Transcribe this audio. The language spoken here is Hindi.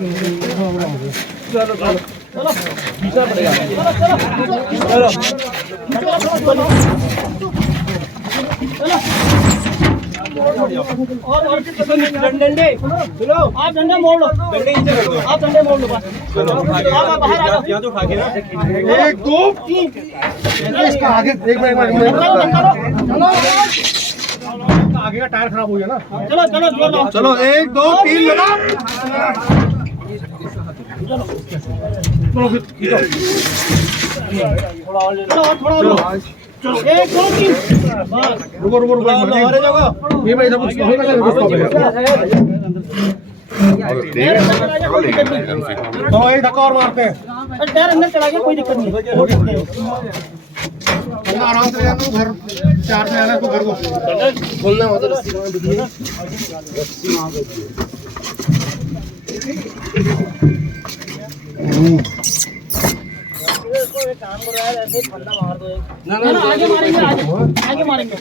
चलो चलो चलो पीछा पड़ेगा। चलो और डंडे चलो आप डंडा मोड़ लो, डंडे नीचे कर दो, आप डंडे मोड़ लो बस। चलो आप बाहर आ जाओ, यहाँ तो उठा के ना 1 2 3 इसका आगे एक मिनट चलो आगे का टायर खराब हो गया ना। चलो चलो जोर लगाओ, चलो 1 2 3 लगा। चलो फिर खींचो, थोड़ा और चलो 1 2 3 बस। रुको रुको रुको हमारे जगह ये भाई सब उसको होगा तो एक धक्का और मारते हैं, टायर अंदर चला गया कोई दिक्कत नहीं, आराम से जाना घर 4 में आना तो घर को खोलना होता है। रस्सी वहां पे काम कर रहा है ऐसे फंदा मार दो ना आगे मारेंगे, आगे मारेंगे।